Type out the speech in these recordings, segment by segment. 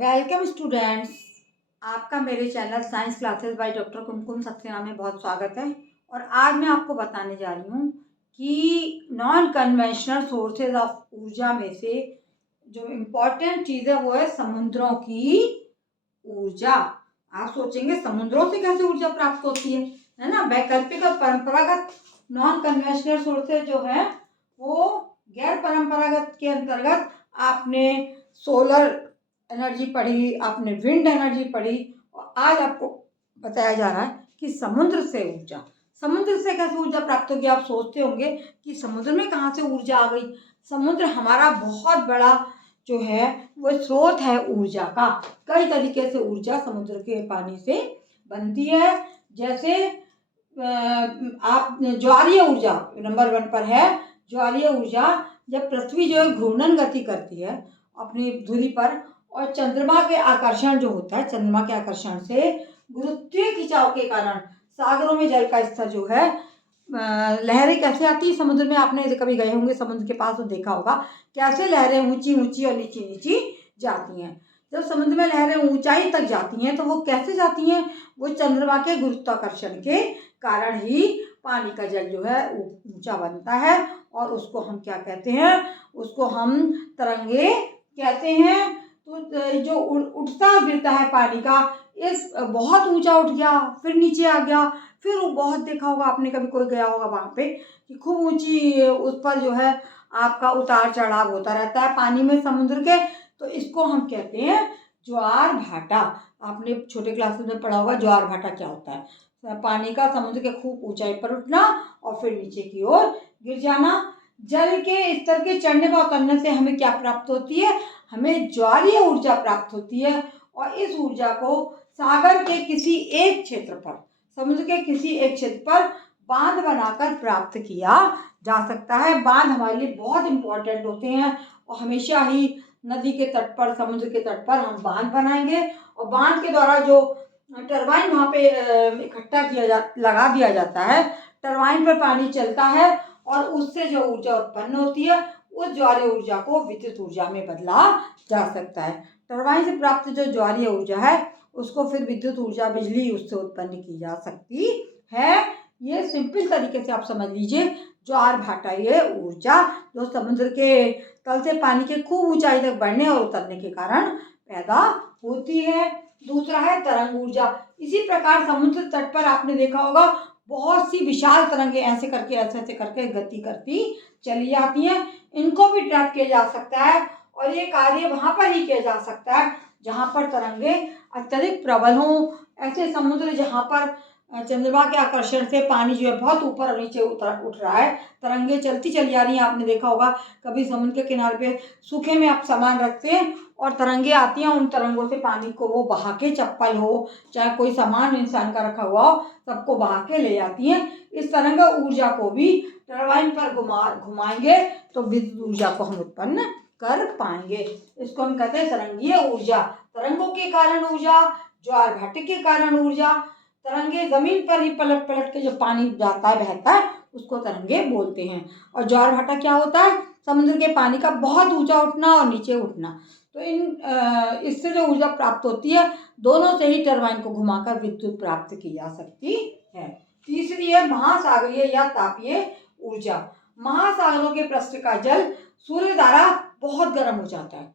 Welcome students. आपका मेरे channel science classes by doctor Kumkum Saxena में बहुत स्वागत है। और आज मैं आपको बताने जा रही हूँ कि नॉन कन्वेंशनल सोर्सेज ऑफ ऊर्जा में से जो इम्पोर्टेंट चीज़ है वो है समुद्रों की ऊर्जा। आप सोचेंगे समुद्रों से कैसे ऊर्जा प्राप्त होती है ना। वैकल्पिक और परंपरागत नॉन कन्वेंशनल सोर्सेज जो है वो गैर परंपरागत के अंतर्गत आपने सोलर एनर्जी पढ़ी, आपने विंड एनर्जी पढ़ी, और आज आपको बताया जा रहा है कि समुद्र से ऊर्जा, समुद्र से कैसे ऊर्जा प्राप्त होगी। आप सोचते होंगे कि समुद्र में कहाँ से ऊर्जा आ गई। समुद्र हमारा बहुत बड़ा जो है वो स्रोत है ऊर्जा का। कई तरीके से ऊर्जा समुद्र के पानी से बनती है। जैसे आप ज्वारीय ऊर्जा नंबर 1 पर है। ज्वारीय ऊर्जा जब पृथ्वी जो है घूर्णन गति करती है अपनी धुरी पर, और चंद्रमा के आकर्षण जो होता है, चंद्रमा के आकर्षण से गुरुत्वीय खिंचाव के कारण सागरों में जल का स्तर जो है लहरें कैसे आती है समुद्र में। आपने कभी गए होंगे समुद्र के पास तो देखा होगा कैसे लहरें ऊंची ऊंची और नीची नीची जाती हैं। जब समुद्र में लहरें ऊंचाई तक जाती हैं तो वो कैसे जाती हैं, वो चंद्रमा के गुरुत्वाकर्षण के कारण ही पानी का जल जो है ऊंचा बनता है। और उसको हम क्या कहते हैं, उसको हम तरंगे कहते हैं। तो जो उठता गिरता है पानी का, इस बहुत ऊंचा उठ गया फिर नीचे आ गया, फिर वो बहुत देखा होगा आपने, कभी कोई गया होगा वहाँ पे कि खूब ऊंची उस पर जो है आपका उतार चढ़ाव होता रहता है पानी में समुद्र के। तो इसको हम कहते हैं ज्वार भाटा। आपने छोटे क्लासेस में पढ़ा होगा ज्वार भाटा क्या होता है। पानी का समुद्र के खूब ऊंचाई पर उठना और फिर नीचे की ओर गिर जाना। जल के स्तर के चढ़ने व उतरने से हमें क्या प्राप्त होती है, हमें ज्वारीय ऊर्जा प्राप्त होती है। और इस ऊर्जा को सागर के किसी एक क्षेत्र पर, समुद्र के किसी एक क्षेत्र पर बांध बनाकर प्राप्त किया जा सकता है। बांध हमारे लिए बहुत इंपॉर्टेंट होते हैं और हमेशा ही नदी के तट पर, समुद्र के तट पर हम बांध बनाएंगे और बांध के द्वारा जो टरबाइन वहाँ पे इकट्ठा लगा दिया जाता है। टरबाइन पर पानी चलता है और उससे जो ऊर्जा उत्पन्न होती है उस ज्वारीय ऊर्जा को विद्युत ऊर्जा में बदला जा सकता है। टरबाइन से प्राप्त जो ज्वारीय ऊर्जा है उसको फिर विद्युत ऊर्जा, बिजली उससे उत्पन्न की जा सकती है। ये सिंपल तरीके से आप समझ लीजिए ज्वार भाटा ये ऊर्जा जो समुद्र के तल से पानी के खूब ऊंचाई तक बढ़ने और उतरने के कारण पैदा होती है। दूसरा है तरंग ऊर्जा। इसी प्रकार समुद्र तट पर आपने देखा होगा बहुत सी विशाल तरंगे ऐसे करके ऐसे करके गति करती चली जाती हैं। इनको भी ट्रैक किया जा सकता है और ये कार्य वहाँ पर ही किया जा सकता है जहाँ पर तरंगे अत्यधिक प्रबल हों। ऐसे समुद्र जहाँ पर चंद्रमा के आकर्षण से पानी जो है बहुत ऊपर और नीचे उठ रहा है, तरंगे चलती चली आ रही हैं। आपने देखा होगा कभी समुद्र के किनारे पे सूखे में आप सामान रखते हैं और तरंगे आती हैं, उन तरंगों से पानी को वो बहा के, चप्पल हो चाहे कोई सामान इंसान का रखा हुआ हो, सबको बहा के ले जाती हैं। इस तरंग ऊर्जा को भी टरबाइन पर घुमाएंगे तो विद्युत ऊर्जा को हम उत्पन्न कर पाएंगे। इसको हम कहते हैं तरंगीय ऊर्जा। तरंगों के कारण ऊर्जा, ज्वार भाटे के कारण ऊर्जा। तरंगे जमीन पर ही पलट पलट के जो पानी जाता है, बहता है, उसको तरंगे बोलते हैं। और ज्वार भाटा क्या होता है, समुद्र के पानी का बहुत ऊंचा उठना और नीचे उठना। तो इससे जो ऊर्जा प्राप्त होती है दोनों से ही टरबाइन को घुमाकर विद्युत प्राप्त की जा सकती है। तीसरी है महासागरीय या तापीय ऊर्जा। महासागरों के पृष्ठ का जल सूर्य द्वारा बहुत गर्म हो जाता है।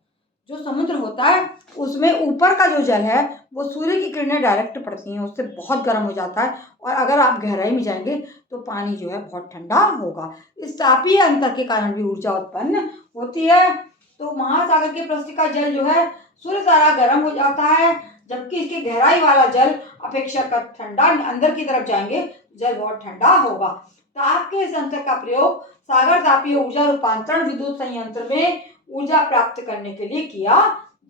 जो समुद्र होता है उसमें ऊपर का जो जल है वो सूर्य की किरणें डायरेक्ट पड़ती हैं, उससे बहुत गर्म हो जाता है और अगर आप गहराई में जाएंगे तो पानी जो है बहुत ठंडा होगा। इस तापीय अंतर के कारण भी ऊर्जा उत्पन्न होती है। तो महासागर के पृष्ठ का जल जो है सूर्य द्वारा गर्म हो जाता है, जबकि इसकी गहराई वाला जल अपेक्षाकृत ठंडा, अंदर की तरफ जाएंगे जल बहुत ठंडा होगा। ताप के इस अंतर का प्रयोग सागर तापीय ऊर्जा रूपांतरण विद्युत संयंत्र में ऊर्जा प्राप्त करने के लिए किया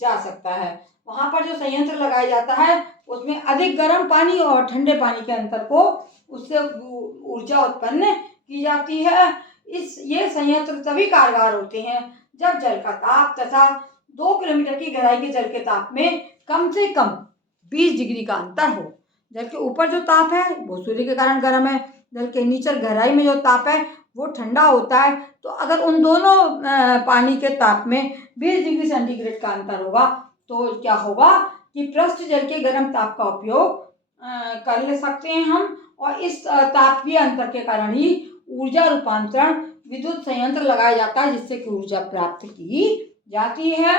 जा सकता है। वहां पर जो संयंत्र लगाया जाता है उसमें अधिक गर्म पानी और ठंडे पानी के अंतर को, उससे ऊर्जा उत्पन्न की जाती है। ये संयंत्र तभी कारगर होते हैं जब जल का ताप तथा 2 किलोमीटर की गहराई के जल के ताप में कम से कम 20 डिग्री का अंतर हो। जल के ऊपर जो ताप है वो सूर्य के कारण गर्म है, जल के नीचे गहराई में जो ताप है वो ठंडा होता है। तो अगर उन दोनों पानी के ताप में 20 डिग्री सेंटीग्रेड का अंतर होगा तो क्या होगा कि पृष्ठ जल के गर्म ताप का उपयोग कर ले सकते हैं हम, और इस तापीय अंतर के कारण ही ऊर्जा रूपांतरण विद्युत संयंत्र लगाया जाता है, जिससे कि ऊर्जा प्राप्त की जाती है।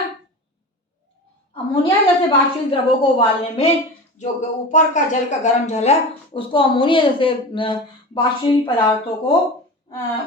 अमोनिया जैसे वाष्पशील द्रवों को उबालने में जो ऊपर का जल का गर्म जल है उसको अमोनिया जैसे वाष्पशील पदार्थों को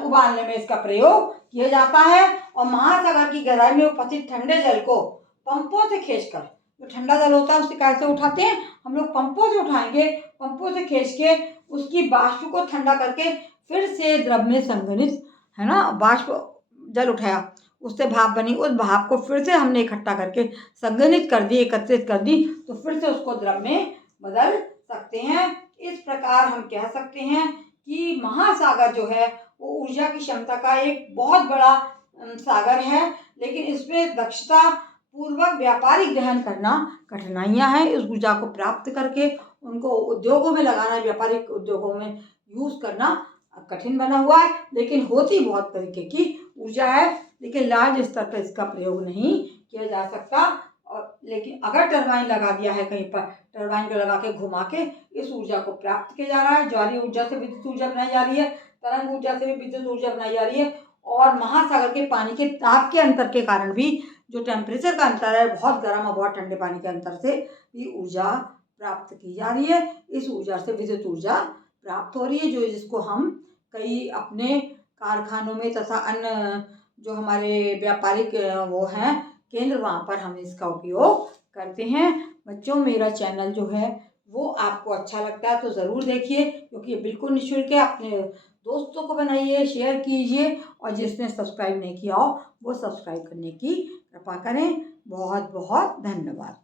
उबालने में इसका प्रयोग किया जाता है। और महासागर की गहराई में उपस्थित ठंडे जल को पंपों से खींचकर, जो ठंडा जल होता है उसे कैसे उठाते हैं हम लोग, पंपों से उठाएंगे, पंपों से खींच के उसकी वाष्प को ठंडा करके फिर से द्रव में संघनित, है ना, वाष्प जल उठाया उससे भाप बनी, उस भाप को फिर से हमने इकट्ठा करके संघनित कर दी, एकत्रित कर दी, तो फिर से उसको द्रव में बदल सकते हैं। इस प्रकार हम कह सकते हैं कि महासागर जो है वो ऊर्जा की क्षमता का एक बहुत बड़ा सागर है, लेकिन इसमें दक्षता पूर्वक व्यापारिक दहन करना कठिनाइयाँ हैं। इस ऊर्जा को प्राप्त करके उनको उद्योगों में लगाना, व्यापारिक उद्योगों में यूज़ करना कठिन बना हुआ है, लेकिन होती बहुत तरीके की ऊर्जा है, लेकिन लार्ज स्तर पर इसका प्रयोग नहीं किया जा सकता। और लेकिन अगर टरबाइन लगा दिया है कहीं पर, टरबाइन को लगा के घुमा के इस ऊर्जा को प्राप्त किया जा रहा है। ज्वारीय ऊर्जा से विद्युत ऊर्जा बनाई जा रही है, तरंग ऊर्जा से भी विद्युत ऊर्जा बनाई जा रही है, और महासागर के पानी के ताप के अंतर के कारण भी, जो टेम्परेचर का अंतर है, बहुत गर्म और बहुत ठंडे पानी के अंतर से भी ऊर्जा प्राप्त की जा रही है। इस ऊर्जा से विद्युत ऊर्जा प्राप्त हो रही है, जो जिसको हम कई अपने कारखानों में तथा अन्य जो हमारे व्यापारिक वो हैं केंद्र, वहाँ पर हम इसका उपयोग करते हैं। बच्चों, मेरा चैनल जो है वो आपको अच्छा लगता है तो ज़रूर देखिए, क्योंकि ये बिल्कुल निःशुल्क है। अपने दोस्तों को बनाइए, शेयर कीजिए, और जिसने सब्सक्राइब नहीं किया हो वो सब्सक्राइब करने की कृपा करें। बहुत बहुत धन्यवाद।